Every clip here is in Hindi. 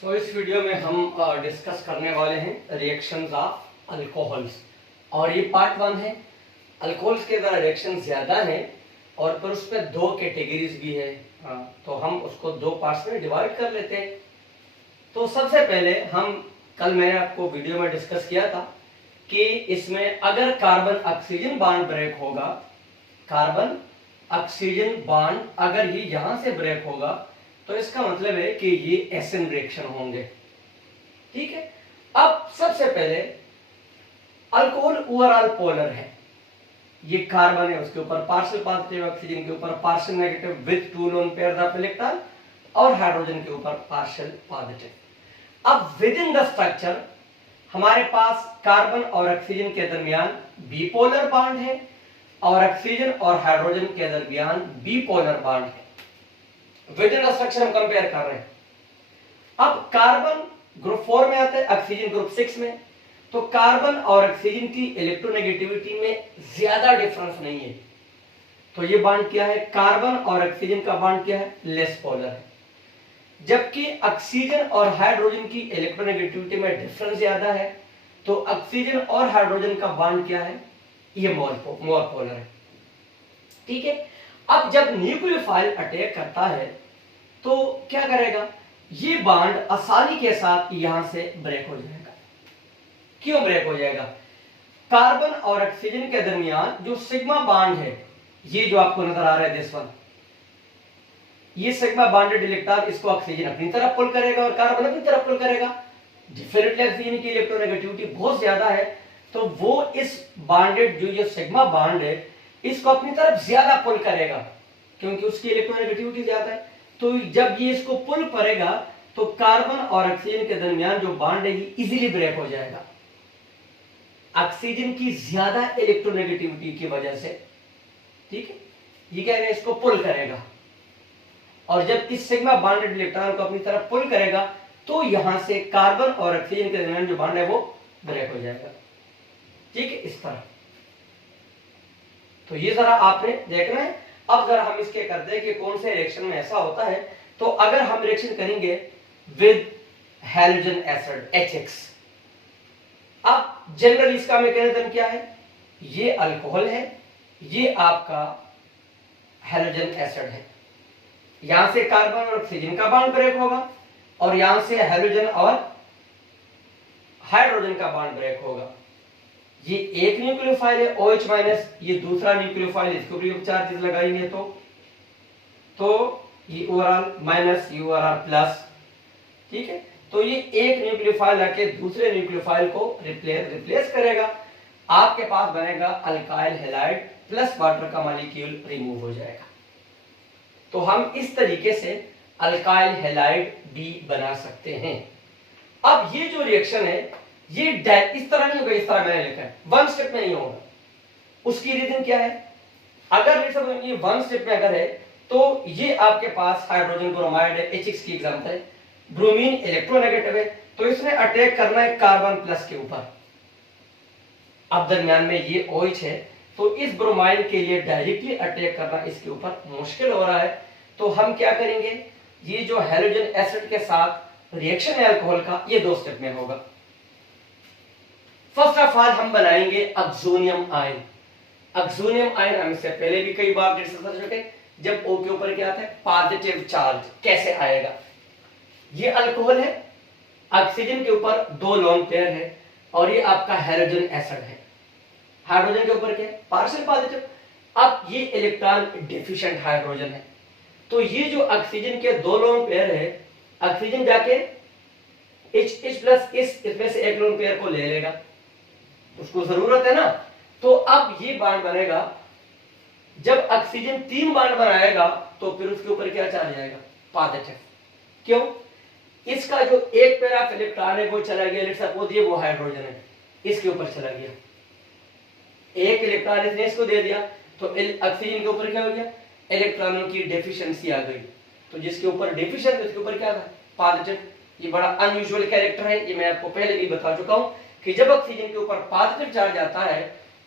इस वीडियो में हम डिस्कस करने वाले हैं रिएक्शंस ऑफ अल्कोहल्स और ये पार्ट 1 है। अल्कोहल्स के अंदर रिएक्शन ज़्यादा हैं और पर उसमें दो कैटेगरीज भी है, तो हम उसको दो पार्ट्स में डिवाइड कर लेते हैं। तो सबसे पहले कल मैंने आपको वीडियो में डिस्कस किया था कि इसमें अगर कार्बन ऑक्सीजन बॉन्ड ब्रेक होगा, कार्बन ऑक्सीजन बॉन्ड अगर ही यहां से ब्रेक होगा तो इसका मतलब है कि ये एसिड रिएक्शन होंगे। ठीक है, अब सबसे पहले अल्कोहल ओवरऑल पोलर है, ये कार्बन है उसके ऊपर पार्शियल पॉजिटिव, ऑक्सीजन के ऊपर partial negative with two lone pair of electron और हाइड्रोजन के ऊपर पार्शियल पॉजिटिव। अब विद इन द स्ट्रक्चर हमारे पास कार्बन और ऑक्सीजन के दरमियान बीपोलर बॉन्ड है और ऑक्सीजन और हाइड्रोजन के दरमियान बीपोलर बॉन्ड है। विद इन द स्ट्रक्चर हम कंपेयर कर रहे हैं। अब कार्बन ग्रुप 4 में आता है, ऑक्सीजन ग्रुप 6 में, तो कार्बन और ऑक्सीजन की इलेक्ट्रोनेगेटिविटी में ज्यादा डिफरेंस नहीं है। तो ये बॉन्ड क्या है, कार्बन और ऑक्सीजन का बॉन्ड क्या है, लेस पोलर है। जबकि ऑक्सीजन और हाइड्रोजन की इलेक्ट्रोनेगेटिविटी में डिफरेंस ज्यादा है, तो ऑक्सीजन और हाइड्रोजन का बॉन्ड क्या है, ये मोर पोलर है। ठीक है, अब जब न्यूक्लियोफाइल अटैक करता है तो क्या करेगा, ये बॉन्ड आसानी के साथ यहां से ब्रेक हो जाएगा। क्यों ब्रेक हो जाएगा, कार्बन और ऑक्सीजन के दरमियान जो सिग्मा बॉन्ड है, ये जो आपको नजर आ रहा है दिस वन, ये सिग्मा बॉन्डेड इलेक्ट्रॉन, इसको ऑक्सीजन अपनी तरफ पुल करेगा और कार्बन अपनी तरफ पुल करेगा। डेफिनेटली ऑक्सीजन की इलेक्ट्रोनेगेटिविटी बहुत ज्यादा है, तो वो इस बॉन्डेड जो ये सिग्मा बॉन्ड है इसको अपनी तरफ ज्यादा पुल करेगा क्योंकि उसकी इलेक्ट्रोनेगेटिविटी ज्यादा है। तो जब ये इसको पुल करेगा तो कार्बन और ऑक्सीजन के दरमियान जो बॉन्ड है ये इजीली ब्रेक हो जाएगा ऑक्सीजन की ज्यादा इलेक्ट्रोनेगेटिविटी की वजह से। ठीक है, ये क्या है, इसको पुल करेगा और जब इस सिग्मा बॉन्डेड इलेक्ट्रॉन को अपनी तरफ पुल करेगा तो यहां से कार्बन और ऑक्सीजन के दरमियान जो बॉन्ड है वो ब्रेक हो जाएगा। ठीक है, इस तरह। तो ये जरा आपने देखना है। अब जरा हम इसके करते हैं कि कौन से रिएक्शन में ऐसा होता है। तो अगर हम रिएक्शन करेंगे विद हैलोजन एसिड HX, अब जनरली इसका मैकेनिज्म क्या है, ये अल्कोहल है, ये आपका हैलोजन एसिड है। यहां से कार्बन और ऑक्सीजन का बॉन्ड ब्रेक होगा और यहां से हैलोजन और हाइड्रोजन का बॉन्ड ब्रेक होगा। ये एक न्यूक्लियोफाइल है OH माइनस, ये दूसरा न्यूक्लियोफाइल, इसके ऊपर चार्जेस लगाएंगे तो ये ओवरऑल माइनस, ये ओवरऑल प्लस। ठीक है, तो ये एक न्यूक्लियोफाइल आके दूसरे न्यूक्लियोफाइल को रिप्लेस करेगा, आपके पास बनेगा अल्काइल हैलाइड प्लस वाटर का मॉलिक्यूल रिमूव हो जाएगा। तो हम इस तरीके से अल्काइल हैलाइड भी बना सकते हैं। अब ये जो रिएक्शन है ये इस तरह नहीं होगा, इस तरह मैंने लिखा है, वन स्टेप में नहीं होगा। उसकी रीजन क्या है, अगर ये वन स्टेप में अगर है तो ये आपके पास हाइड्रोजन ब्रोमाइड है, HX की एग्जांपल है, ब्रोमीन इलेक्ट्रोनेगेटिव है, तो इसने अटैक करना है कार्बन प्लस के ऊपर। अब दरमियान में ये OH है, तो इस ब्रोमाइड के लिए डायरेक्टली अटैक करना इसके ऊपर मुश्किल हो रहा है। तो हम क्या करेंगे, ये जो हैलोजन एसिड के साथ रिएक्शन है अल्कोहल का, ये दो स्टेप में होगा। फर्स्ट ऑफ ऑल हम बनाएंगे ऑक्सोनियम आयन। ऑक्सोनियम आयन हम इससे पहले भी कई बार डिस्कस कर चुके हैं। जब O के ऊपर क्या आता है, पॉजिटिव चार्ज, कैसे आएगा, ये अल्कोहल है, ऑक्सीजन के ऊपर दो लोन पेयर है और ये आपका हैलोजन एसिड है, हाइड्रोजन के ऊपर क्या है, पार्शियल पॉजिटिव। अब ये इलेक्ट्रॉन डिफिशिएंट हाइड्रोजन है, तो ये जो ऑक्सीजन के दो लोन पेयर है, ऑक्सीजन जाके H प्लस इसमें से एक लोन पेयर को ले लेगा, उसको जरूरत है ना। तो अब ये बॉन्ड बनेगा, जब ऑक्सीजन 3 बॉन्ड बनाएगा तो फिर उसके ऊपर क्या चार्ज आएगा, पॉजिटिव। क्यों, इसका जो एक पेयर ऑफ इलेक्ट्रॉन है वो चला गया, लेट्स सपोज ये वो हाइड्रोजन है, इसके ऊपर चला गया, एक इलेक्ट्रॉन इसने इसको दे दिया, तो ऑक्सीजन के ऊपर क्या हो गया, इलेक्ट्रॉनों की डेफिशिएंसी आ गई, तो जिसके ऊपर डेफिशिएंट उसके ऊपर क्या था, पॉजिटिव। ये बड़ा अनयूजुअल कैरेक्टर है, ये मैं आपको पहले भी बता चुका हूं कि जब ऑक्सीजन के ऊपर पॉजिटिव चार्ज आता है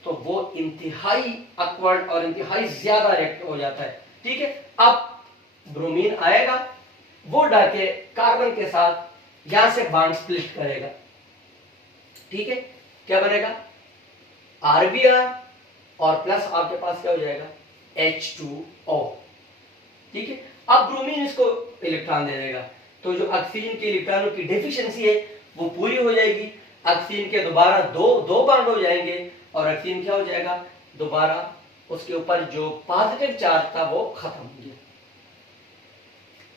तो वो इंतहाई ऑकवर्ड और इंतहाई ज्यादा रिएक्ट हो जाता है। ठीक है, अब ब्रोमीन आएगा, वो डाके कार्बन के साथ यहां से बॉन्ड स्प्लिट करेगा, ठीक है। क्या बनेगा, RBr और प्लस आपके पास क्या हो जाएगा, H2O, ठीक है। अब ब्रोमीन इसको इलेक्ट्रॉन दे देगा, तो जो ऑक्सीजन के इलेक्ट्रॉनों की डेफिशिएंसी है वो पूरी हो जाएगी। ऑक्सीजन के दोबारा दो बॉन्ड हो जाएंगे और ऑक्सीजन क्या हो जाएगा, दोबारा उसके ऊपर जो पॉजिटिव चार्ज था वो खत्म हो गया।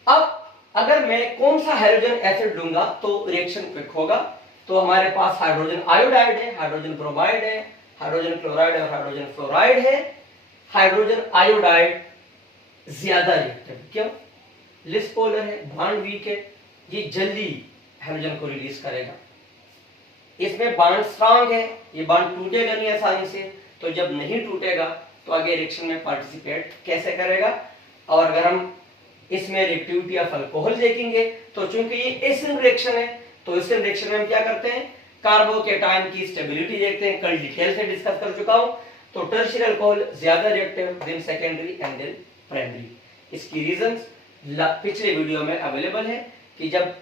अब अगर मैं कौन सा हाइड्रोजन एसिड लूंगा तो रिएक्शन क्विक होगा। तो हमारे पास हाइड्रोजन आयोडाइड है, हाइड्रोजन ब्रोमाइड है, हाइड्रोजन क्लोराइड और हाइड्रोजन फ्लोराइड है। हाइड्रोजन आयोडाइड ज्यादा रिएक्टिव, क्यों, लेस पोलर है, बॉन्ड वीक है, ये जल्दी हाइड्रोजन को रिलीज करेगा। इसमें बॉन्ड स्ट्रांग है, ये बॉन्ड टूटेगा नहीं आसानी से, तो जब नहीं टूटेगा तो आगे रिएक्शन में पार्टिसिपेट कैसे करेगा। और अगर हम इसमें रिएक्टिविटी ऑफ अल्कोहल देखेंगे तो चूंकि ये एसिड रिएक्शन है, तो एसिड रिएक्शन में हम क्या करते हैं, कार्बोकेटायन की स्टेबिलिटी देखते हैं, कल डिटेल से डिस्कस कर चुका हूं। तो टर्शियरी अल्कोहल ज्यादा reactive than secondary and then primary. इसकी रीजंस पिछले वीडियो में अवेलेबल है कि जब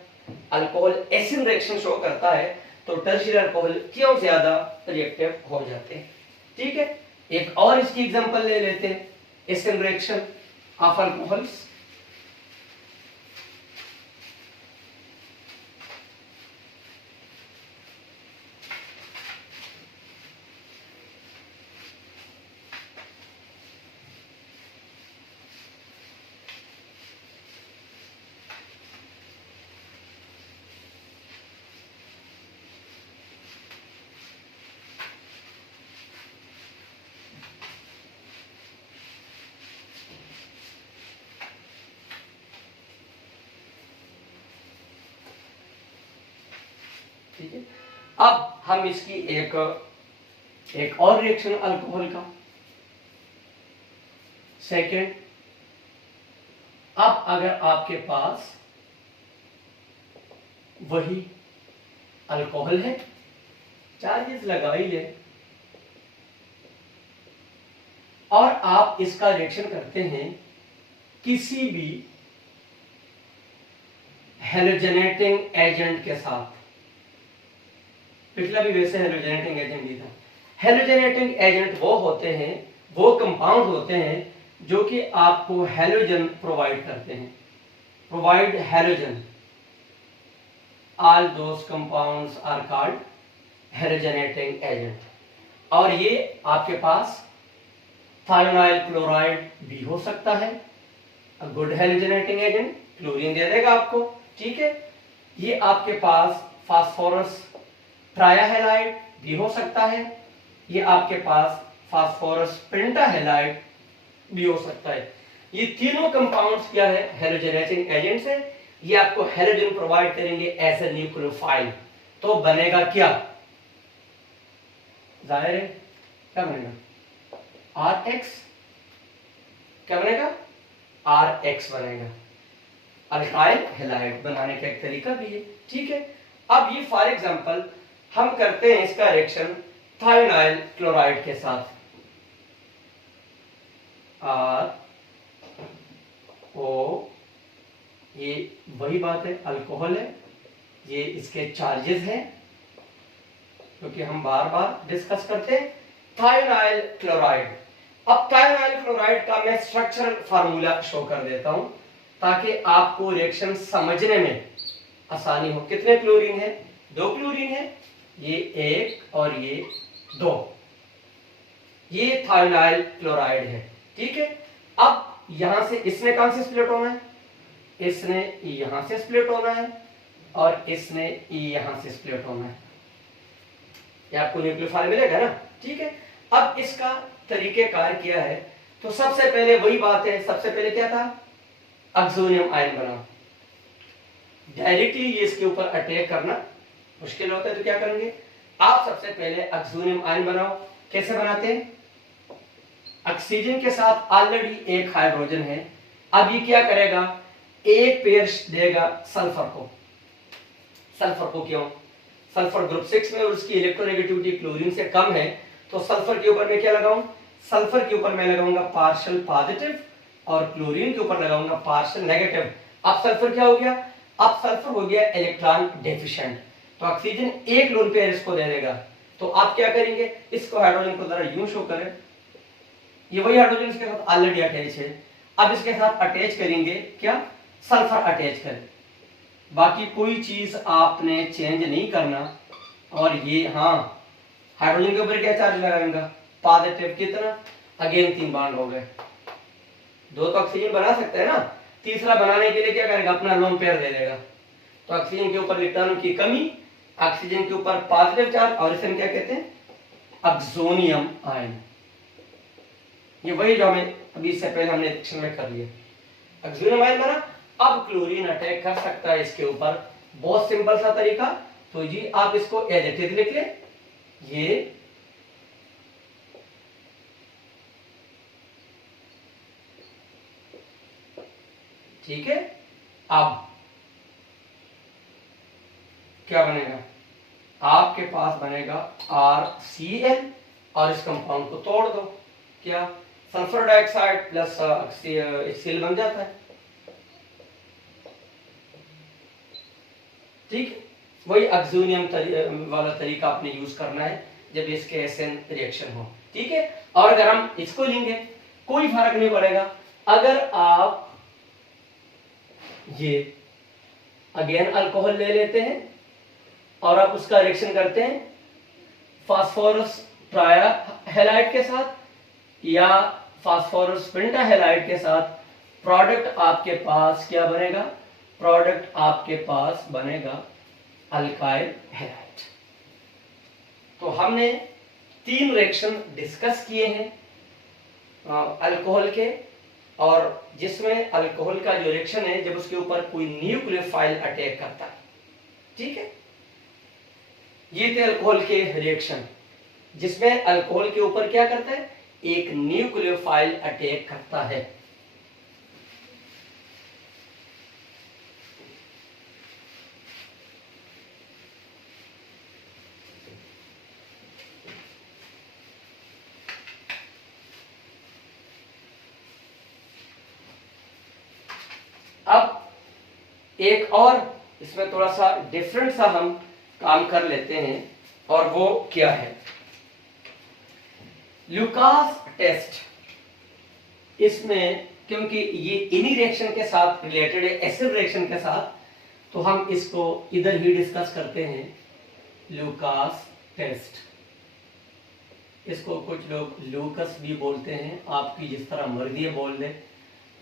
अल्कोहल एसिड रिएक्शन शो करता है तो टर्शियरी अल्कोहल क्यों ज्यादा रिएक्टिव हो जाते हैं, ठीक है। एक और इसकी एग्जांपल ले लेते हैं, एसिड रिएक्शन ऑफ अल्कोहल्स। ठीक है, अब हम इसकी एक और रिएक्शन अल्कोहल का सेकेंड। अब अगर आपके पास वही अल्कोहल है, चार्जेस लगा ही ले, और आप इसका रिएक्शन करते हैं किसी भी हेलोजेनेटिंग एजेंट के साथ। पिछला भी वैसे हेलोजेनेटिंग एजेंट ही था। हेलोजेनेटिंग एजेंट वो होते हैं, वो कंपाउंड होते हैं जो कि आपको हेलोजन प्रोवाइड करते हैं, provide halogen. All those compounds are called halogenating agent. और ये आपके पास थायोनाइल क्लोराइड भी हो सकता है, गुड हेलोजेनेटिंग एजेंट, क्लोरीन दे देगा आपको, ठीक है। ये आपके पास फास्फोरस ट्रायाहेलाइड भी हो सकता है, ये आपके पास फास्फोरस पेंटाहेलाइड भी हो सकता है। ये तीनों कंपाउंड्स क्या है, हेलोजेनेटिंग एजेंट्स है। ये आपको हेलोजन प्रोवाइड करेंगे एज ए न्यूक्लियोफाइल। तो बनेगा क्या, जाहिर है क्या बनेगा, RX। क्या बनेगा, RX बनेगा। अल्काइल हैलाइड बनाने का एक तरीका भी है, ठीक है। अब ये फॉर एग्जांपल हम करते हैं इसका रिएक्शन थायोनाइल क्लोराइड के साथ, RO, ये वही बात है, अल्कोहल है, ये इसके चार्जेस हैं क्योंकि हम बार बार डिस्कस करते हैं। थायोनाइल क्लोराइड, अब थायोनाइल क्लोराइड का मैं स्ट्रक्चरल फार्मूला शो कर देता हूं ताकि आपको रिएक्शन समझने में आसानी हो। कितने क्लोरीन है, 2 क्लोरीन है, ये 1 और ये 2, ये थायोनाइल क्लोराइड है, ठीक है। अब यहां से इसने कहां से स्प्लिट होना है, इसने यहां से स्प्लिट होना है और इसने यहां से स्प्लिट होना है, ये आपको न्यूक्लियोफाइल मिलेगा ना, ठीक है। अब इसका तरीकेकार क्या है, तो सबसे पहले वही बात है, सबसे पहले क्या था, ऑक्सोनियम आयन बनाओ। डायरेक्टली ये इसके ऊपर अटैक करना मुश्किल होता है, तो क्या करेंगे आप, सबसे पहले ऑक्सोनियम आयन बनाओ। कैसे बनाते हैं, ऑक्सीजन के साथ ऑलरेडी एक हाइड्रोजन है, अब ये क्या करेगा, एक पेयर देगा सल्फर को। सल्फर को क्यों, सल्फर ग्रुप 6 में और उसकी इलेक्ट्रोनेगेटिविटी क्लोरीन से कम है, तो सल्फर के ऊपर मैं क्या लगाऊं, सल्फर के ऊपर मैं लगाऊंगा पार्शियल पॉजिटिव और क्लोरीन के ऊपर लगाऊंगा पार्शियल नेगेटिव। अब सल्फर क्या हो गया, अब सल्फर हो गया इलेक्ट्रॉन डेफिशिएंट, तो ऑक्सीजन एक लोन पेयर इसको दे देगा। तो आप क्या करेंगे, इसको हाइड्रोजन को जरा यूं शो करें, ये वही हाइड्रोजन इसके साथ ऑलरेडी अटैच है। अब इसके साथ अटैच करेंगे क्या, सल्फर अटैच करें, बाकी कोई चीज आपने चेंज नहीं करना। और ये हाँ, हाइड्रोजन के ऊपर क्या चार्ज लगाएंगे, पॉजिटिव, कितना, अगेन 3 बॉन्ड हो गए। 2 तो ऑक्सीजन बना सकते हैं ना, तीसरा बनाने के लिए क्या करेगा, अपना लोन पेयर दे देगा। तो ऑक्सीजन के ऊपर इलेक्ट्रॉन की कमी, ऑक्सीजन के ऊपर पॉजिटिव चार्ज, और इसे हम क्या कहते हैं, ऑक्सोनियम आयन। ये वही जो हमें अभी इससे पहले हमने सेक्शन में कर लिया, ऑक्सोनियम आयन बना। अब क्लोरीन अटैक कर सकता है इसके ऊपर, बहुत सिंपल सा तरीका। तो जी आप इसको एज इट इज लिख ले, ये ठीक है। अब क्या बनेगा, आपके पास बनेगा RCl, और इस कंपाउंड को तोड़ दो, क्या, सल्फर डाइऑक्साइड प्लस HCl बन जाता है। ठीक, वही ऑक्सोनियम वाला तरीका आपने यूज करना है जब इसके एसएन रिएक्शन हो। ठीक है, और अगर हम इसको लेंगे कोई फर्क नहीं पड़ेगा। अगर आप ये अगेन अल्कोहल ले लेते हैं और आप उसका रिएक्शन करते हैं फास्फोरस ट्राइहालाइड के साथ या फास्फोरस पेंटाहालाइड के साथ, प्रोडक्ट आपके पास क्या बनेगा, प्रोडक्ट आपके पास बनेगा अल्काइल हैलाइड। तो हमने 3 रिएक्शन डिस्कस किए हैं अल्कोहल के, और जिसमें अल्कोहल का जो रिएक्शन है जब उसके ऊपर कोई न्यूक्लियोफाइल अटैक करता है। ठीक है, ये थे अल्कोहल के रिएक्शन जिसमें अल्कोहल के ऊपर क्या करता है, एक न्यूक्लियोफाइल अटैक करता है। अब एक और इसमें थोड़ा सा डिफरेंट सा हम काम कर लेते हैं, और वो क्या है, ल्यूकास टेस्ट। इसमें क्योंकि ये इन्हीं रिएक्शन के साथ रिलेटेड है, एसिड रिएक्शन के साथ, तो हम इसको इधर ही डिस्कस करते हैं, ल्यूकास टेस्ट। इसको कुछ लोग ल्यूकस भी बोलते हैं, आपकी जिस तरह मर्जी है बोल दे।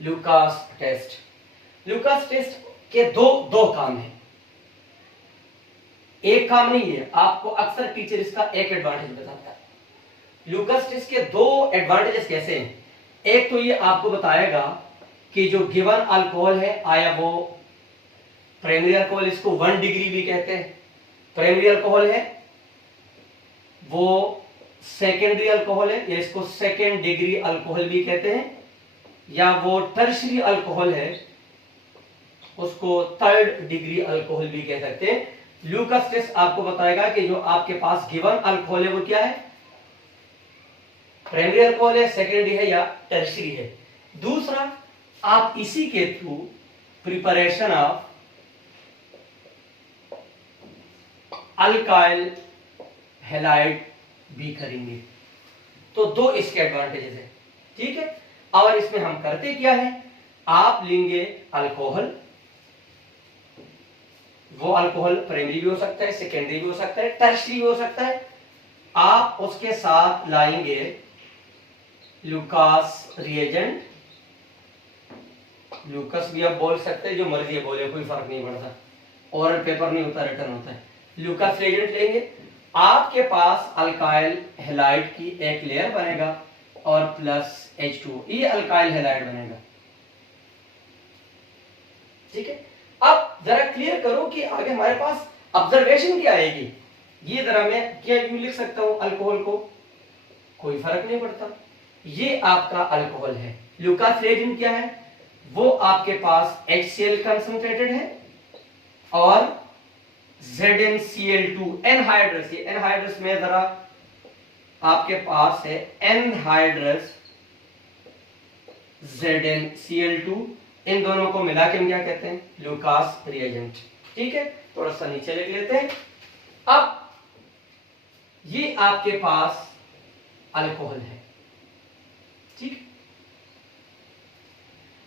ल्यूकास टेस्ट, ल्यूकास टेस्ट के दो काम हैं, एक काम नहीं है। आपको अक्सर टीचर इसका एक एडवांटेज बताता है। ल्यूकास टेस्ट के 2 एडवांटेजेस कैसे हैं, एक तो ये आपको बताएगा कि जो गिवन अल्कोहल है, आया वो प्राइमरी अल्कोहल, इसको 1 डिग्री भी कहते हैं, प्राइमरी अल्कोहल है, वो सेकेंडरी अल्कोहल है, या इसको सेकेंड डिग्री अल्कोहल भी कहते हैं, या वो टर्शरी अल्कोहल है, उसको 3rd डिग्री अल्कोहल भी कह सकते हैं। ल्यूकास टेस्ट आपको बताएगा कि जो आपके पास गिवन अल्कोहल है वो क्या है, प्राइमरी अल्कोहल है, सेकेंडरी है, या टर्शरी है। दूसरा, आप इसी के through preparation of alkyl halide भी करेंगे। तो 2 इसके एडवांटेजेस है। ठीक है, और इसमें हम करते क्या है, आप लेंगे अल्कोहल, वो अल्कोहल प्राइमरी भी हो सकता है, सेकेंडरी भी हो सकता है, टर्शरी भी हो सकता है। आप उसके साथ लाएंगे ल्यूकास रिएजेंट, ल्यूकस भी आप बोल सकते हैं, जो मर्जी है बोले, कोई फर्क नहीं पड़ता, और पेपर नहीं होता, रिटर्न होता है। ल्यूकास रिएजेंट लेंगे, आपके पास अल्काइल हैलाइड की एक लेयर बनेगा और प्लस H2, ये अल्काइल हैलाइड बनेगा। ठीक है, अब जरा क्लियर करो कि आगे हमारे पास ऑब्जर्वेशन क्या आएगी। ये जरा मैं क्या यूं लिख सकता हूं, अल्कोहल को, कोई फर्क नहीं पड़ता, ये आपका अल्कोहल है। ल्यूकास रिएजेंट क्या है, वो आपके पास HCl कंसंट्रेटेड है और ZnCl2 एनहाइड्रस, ये एनहाइड्रस में जरा आपके पास है एनहाइड्रस ZnCl2 इन दोनों को मिला के हम क्या कहते हैं, लूकास रिएजेंट। ठीक है, थोड़ा सा नीचे लिख लेते हैं। अब ये आपके पास अल्कोहल है, ठीक,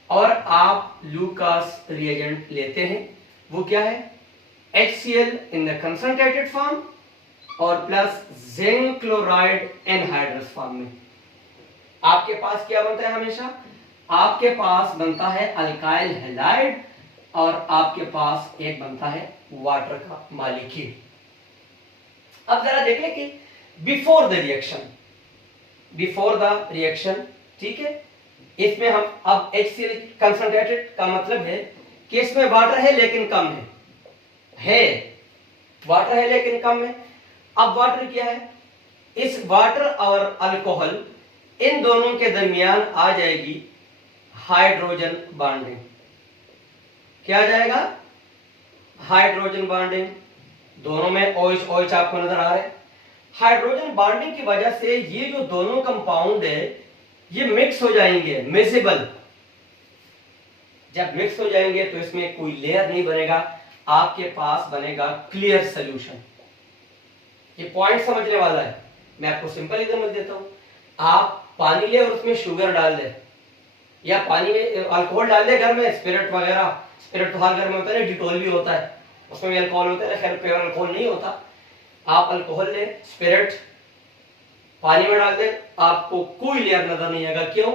और आप लूकास रिएजेंट लेते हैं, वो क्या है, HCl in the concentrated form और plus zinc chloride anhydrous form में। आपके पास क्या बनता है हमेशा, आपके पास बनता है अल्काइल हैलाइड और आपके पास एक बनता है वाटर का मॉलिक्यूल। अब जरा देखें कि बिफोर द रिएक्शन, ठीक है, इसमें हम अब HCl कंसंट्रेटेड का मतलब है कि इसमें वाटर है लेकिन कम है, वाटर है लेकिन कम है। अब वाटर क्या है, इस वाटर और अल्कोहल इन दोनों के दरमियान आ जाएगी हाइड्रोजन बॉन्डिंग। क्या आ जाएगा, हाइड्रोजन बॉन्डिंग। दोनों में OH OH आपको नजर आ रहा है। हाइड्रोजन बॉन्डिंग की वजह से ये जो दोनों कंपाउंड है ये मिक्स हो जाएंगे, मिक्सेबल। जब मिक्स हो जाएंगे तो इसमें कोई लेयर नहीं बनेगा, आपके पास बनेगा क्लियर सॉल्यूशन। ये पॉइंट समझने वाला है। मैं आपको सिंपल एग्जांपल देता हूं। आप पानी ले और उसमें शुगर डाल दे, या पानी में अल्कोहल डाल दे, घर में स्पिरिट वगैरह, स्पिरिट तो हर घर में होता है, डिटॉल भी होता है, उसमें भी अल्कोहल होता है, खैर प्योर अल्कोहल नहीं होता। आप अल्कोहल ले, स्पिरिट पानी में डाल दे, आपको कोई लेयर नजर नहीं आएगा। क्यों,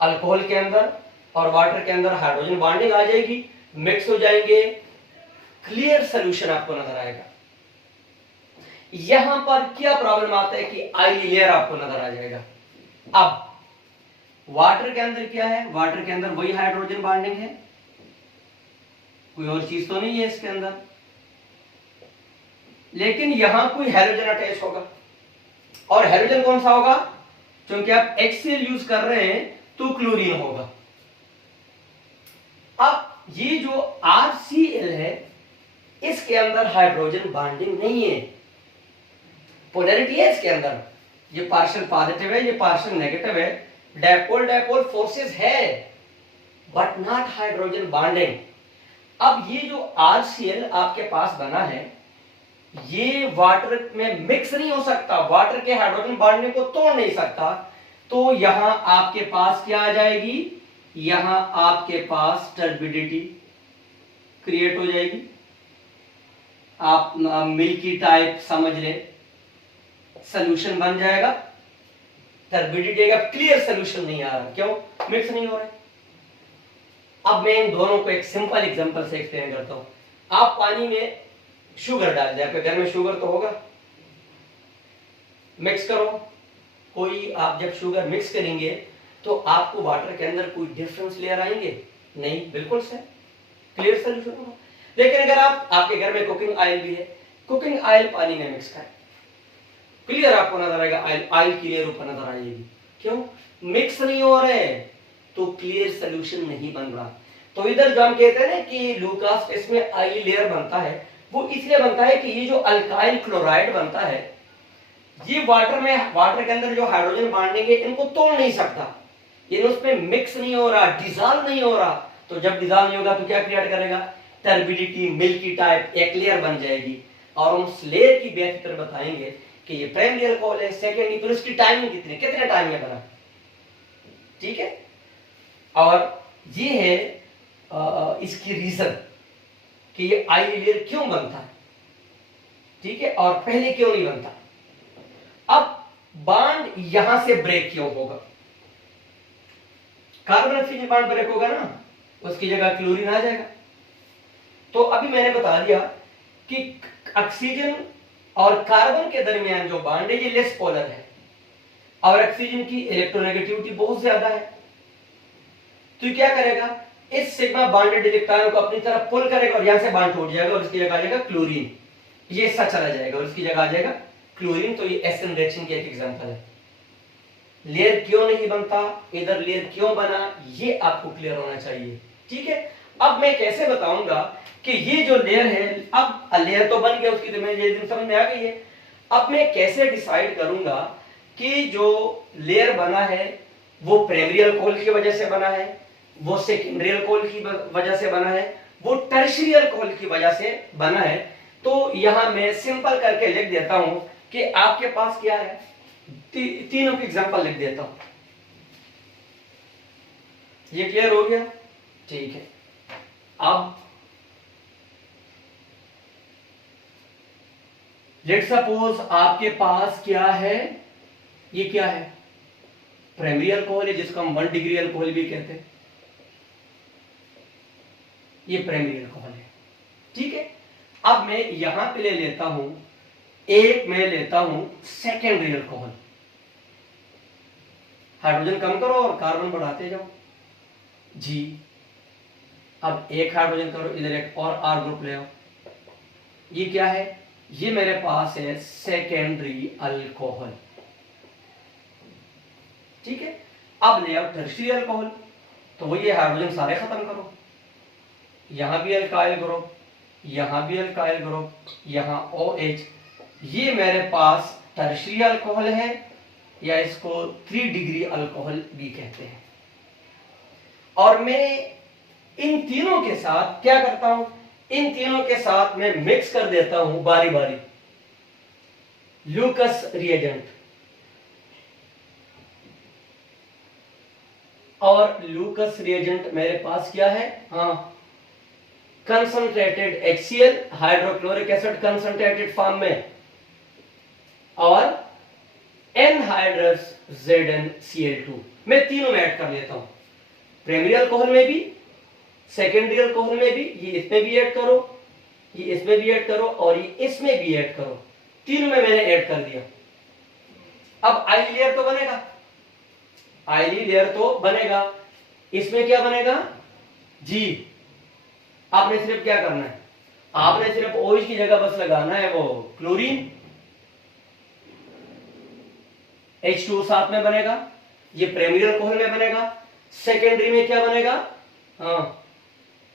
अल्कोहल के अंदर और वाटर के अंदर हाइड्रोजन बॉन्डिंग आ जाएगी, मिक्स हो जाएंगे, क्लियर सॉल्यूशन आपको नजर आएगा। यहां पर क्या प्रॉब्लम आता है कि ऑयली लेयर आपको नजर आ जाएगा। अब वाटर के अंदर क्या है, वाटर के अंदर वही हाइड्रोजन बॉन्डिंग है, कोई और चीज तो नहीं है इसके अंदर, लेकिन यहां कोई हैलोजन अटैच होगा। और हैलोजन कौन सा होगा, क्योंकि आप HCl यूज कर रहे हैं तो क्लोरीन होगा। अब ये जो RCl है इसके अंदर हाइड्रोजन बॉन्डिंग नहीं है, पोलैरिटी है इसके अंदर, ये पार्शियल पॉजिटिव है, ये पार्शियल नेगेटिव है, डायपोल डायपोल फोर्सेस है, बट नॉट हाइड्रोजन बॉन्डिंग। अब ये जो RCl आपके पास बना है ये वाटर में मिक्स नहीं हो सकता, वाटर के हाइड्रोजन बॉन्डिंग को तोड़ नहीं सकता, तो यहां आपके पास क्या आ जाएगी, यहां आपके पास टर्बिडिटी क्रिएट हो जाएगी। आप मिल्की टाइप समझ ले, सॉल्यूशन बन जाएगा, टर्बिडिटी का क्लियर सॉल्यूशन नहीं आ रहा, क्यों, मिक्स नहीं हो रहा है। अब मैं इन दोनों को एक सिंपल एग्जांपल से एक्सप्लेन करता हूं। आप पानी में शुगर डाल दें, आपके घर में शुगर तो होगा, मिक्स करो, कोई आप जब शुगर मिक्स करेंगे तो आपको वाटर के अंदर कोई डिफरेंस लेयर आएंगे नहीं, बिल्कुल से क्लियर सॉल्यूशन होगा। लेकिन अगर आप, आपके घर में कुकिंग ऑयल भी है, कुकिंग ऑयल पानी में मिक्स करें, क्लियर आपको नजर आएगा, ऑयल क्लियर ऊपर नजर आएगी। क्यों, मिक्स नहीं हो रहे तो क्लियर सॉल्यूशन नहीं बन रहा। तो इधर जो हम कहते हैं ना कि लूकास टेस्ट में ऑयल लेयर बनता है, वो इसलिए बनता है कि ये जो अल्काइल क्लोराइड बनता है ये वाटर के अंदर जो हाइड्रोजन बॉन्डिंग है इनको तोड़ नहीं सकता, ये उसमें मिक्स नहीं हो रहा, डिसॉल्व नहीं हो रहा। तो जब डिसॉल्व नहीं होगा तो क्या क्रिएट करेगा, टर्बिडिटी, मिल्की टाइप एक लेयर बन जाएगी, और हम उस लेयर की बेस पर बताएंगे कि ये प्राइमरी अल्कोहल है, सेकेंडरी, तो इसकी टाइमिंग कितने टाइम में बना, ठीक है। और ये है इसकी रीजन कि ये ऑयली लेयर क्यों बनता है, ठीक है, और पहले क्यों नहीं बनता। अब बॉन्ड यहां से ब्रेक क्यों होगा, कार्बन ऑक्सीजन बॉन्ड ब्रेक होगा ना, उसकी जगह क्लोरीन आ जाएगा। तो अभी मैंने बता दिया कि ऑक्सीजन और कार्बन के दरमियान जो बॉन्ड है ये लेस पोलर है, और ऑक्सीजन की इलेक्ट्रोनेगेटिविटी बहुत ज्यादा है, तो क्या करेगा, इस सिग्मा बॉन्डेड इलेक्ट्रॉन को अपनी तरफ पुल करेगा और यहां से बॉन्ड टूट जाएगा और इसकी जगह आ जाएगा क्लोरीन, ये ऐसा चला जाएगा और इसकी जगह आ जाएगा क्लोरीन। तो ये एसएन रिएक्शन की एक एग्जांपल है। लेयर क्यों नहीं बनता, इधर लेयर क्यों बना, ये आपको क्लियर होना चाहिए, ठीक है। अब मैं कैसे बताऊंगा कि ये जो लेयर है, अब लेयर तो बन गया उसकी, तो मुझे समझ में आ गई है। अब मैं कैसे डिसाइड करूंगा कि जो लेयर बना है वो प्राइमरी अल्कोहल की वजह से बना है वो सेकेंडरी अल्कोहल की वजह से बना है, वो टर्शियरी अल्कोहल की वजह से बना है। तो यहां मैं सिंपल करके लिख देता हूं कि आपके पास क्या है, तीनों की एग्जांपल लिख देता हूं। ये क्लियर हो गया? ठीक है। अब लेट सपोज आपके पास क्या है, ये क्या है, प्राइमरी अल्कोहल है जिसको हम 1 डिग्री अल्कोहल भी कहते हैं, ये प्राइमरी अल्कोहल है। ठीक है। अब मैं यहां पे ले लेता हूं, एक मैं लेता हूं सेकेंडरी अल्कोहल। हाइड्रोजन कम करो और कार्बन बढ़ाते जाओ जी। अब एक हाइड्रोजन करो, इधर एक और आर ग्रुप ले आओ। ये क्या है, ये मेरे पास है सेकेंडरी अल्कोहल। ठीक है। अब ले आओ टर्शियरी अल्कोहल, तो वही हाइड्रोजन सारे खत्म करो, यहां भी अल्काइल ग्रुप, यहां भी अल्काइल ग्रुप, यहां OH। ये मेरे पास टर्शियरी अल्कोहल है, या इसको 3 डिग्री अल्कोहल भी कहते हैं। और मैं इन तीनों के साथ क्या करता हूं, इन तीनों के साथ मैं मिक्स कर देता हूं बारी बारी ल्यूकस रिएजेंट। और ल्यूकस रिएजेंट मेरे पास क्या है, हाँ, concentrated HCl hydrochloric acid concentrated form में, और एनहाइड्रस ZnCl2। मैं तीनों में ऐड कर लेता हूं, प्राइमरी अल्कोहल में भी, सेकेंडरी अल्कोहल में भी, ये इसमें भी ऐड करो, ये इसमें भी ऐड करो, और ये इसमें भी ऐड करो, तीनों में मैंने ऐड कर दिया। अब आइली लेयर तो बनेगा, आइली लेयर तो बनेगा। इसमें क्या बनेगा जी, आपने सिर्फ क्या करना है, आपने सिर्फ OH की जगह बस लगाना है वो क्लोरीन, H2 साथ में बनेगा, ये प्राइमरी अल्कोहल में बनेगा। सेकेंडरी में क्या बनेगा, हाँ,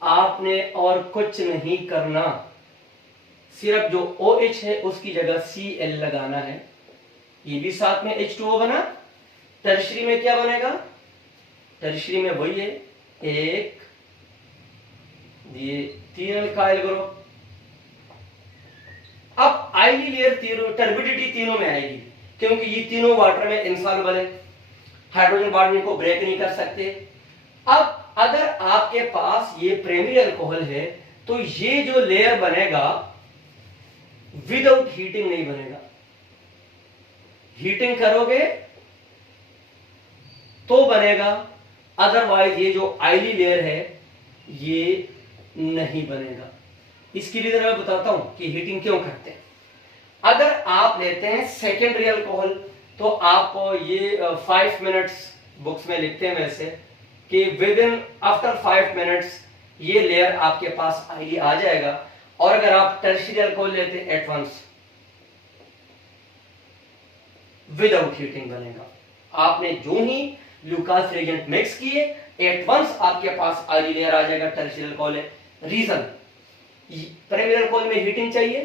आपने और कुछ नहीं करना, सिर्फ जो OH है उसकी जगह Cl लगाना है, ये भी साथ में H2O बना। टर्शियरी में क्या बनेगा, टर्शियरी में वही है, एक, ये 3 अल्काइल ग्रुप। अब आइली लेयर तीनों, टर्बिडिटी तीनों में आएगी, क्योंकि ये तीनों वाटर में इनसॉल्युबल है, हाइड्रोजन बॉन्ड को ब्रेक नहीं कर सकते। अब अगर आपके पास ये प्राइमरी अल्कोहल है, तो ये जो लेयर बनेगा विदाउट हीटिंग नहीं बनेगा, हीटिंग करोगे तो बनेगा, अदरवाइज ये जो आइली लेयर है ये नहीं बनेगा। इसकी रीजन मैं बताता हूं कि हीटिंग क्यों करते हैं। अगर आप लेते हैं सेकेंडरी अल्कोहल, तो आप ये 5 मिनट्स बुक्स में लिखते हैं वैसे कि विद इन आफ्टर 5 मिनट्स ये लेयर आपके पास आइली आ जाएगा। और अगर आप टर्शियरी अल्कोहल लेते हैं एट वंस विदाउट हीटिंग बनेगा। आपने जो ही ल्यूकास रिएजेंट मिक्स किए, एट वंस आपके पास आइली लेयर आ जाएगा, टर्शियरी अल्कोहल है। रीजन, प्राइमरी अल्कोहल में हीटिंग चाहिए,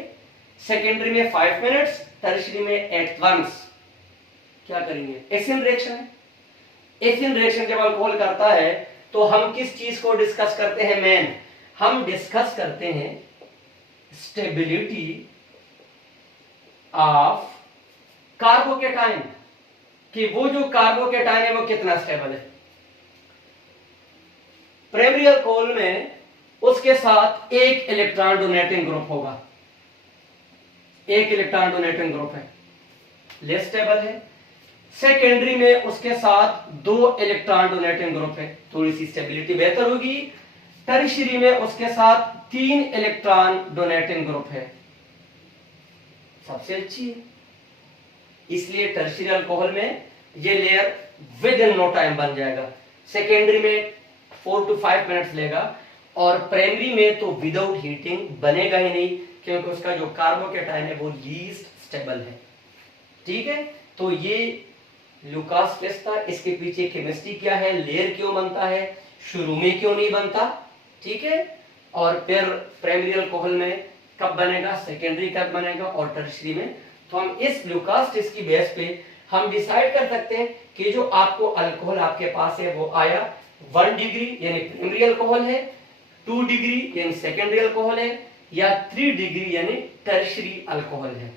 सेकेंडरी में 5 मिनट्स, टर्शियरी में एट वंस। क्या करेंगे, एसिड रिएक्शन है। एसिड रिएक्शन जब अल्कोहल करता है तो हम किस चीज को डिस्कस करते हैं, मेन हम डिस्कस करते हैं स्टेबिलिटी ऑफ कार्बोकेटाइन, कि वो जो कार्बोकेटाइन है वो कितना स्टेबल है। प्राइमरी अल्कोहल में उसके साथ एक इलेक्ट्रॉन डोनेटिंग ग्रुप होगा, एक इलेक्ट्रॉन डोनेटिंग ग्रुप है, लेस स्टेबल है। सेकेंडरी में उसके साथ 2 इलेक्ट्रॉन डोनेटिंग ग्रुप है, थोड़ी सी स्टेबिलिटी बेहतर होगी। टर्शियरी में उसके साथ 3 इलेक्ट्रॉन डोनेटिंग ग्रुप है, सबसे अच्छी है। इसलिए टर्शियरी अल्कोहल में ये layer within no time बन जाएगा, सेकेंडरी में 4 to 5 मिनट्स लेगा, और प्राइमरी में तो विदाउट हीटिंग बनेगा ही नहीं, क्योंकि उसका जो कार्बोकेटाइन है वो लीस्ट स्टेबल है। ठीक है, तो ये ल्यूकास टेस्ट था, इसके पीछे केमिस्ट्री क्या है, लेयर क्यों बनता है, शुरू में क्यों नहीं बनता, ठीक है, और फिर प्राइमरी अल्कोहल में कब बनेगा, सेकेंडरी कब बनेगा, और टर्शियरी में। तो हम इस ल्यूकास टेस्ट की बेस पे हम डिसाइड कर सकते हैं कि जो आपको अल्कोहल आपके पास है वो आया 1 डिग्री यानी प्राइमरी अल्कोहल है, 2 डिग्री यानी सेकेंडरी अल्कोहल है, या 3 डिग्री यानी टर्शियरी अल्कोहल है।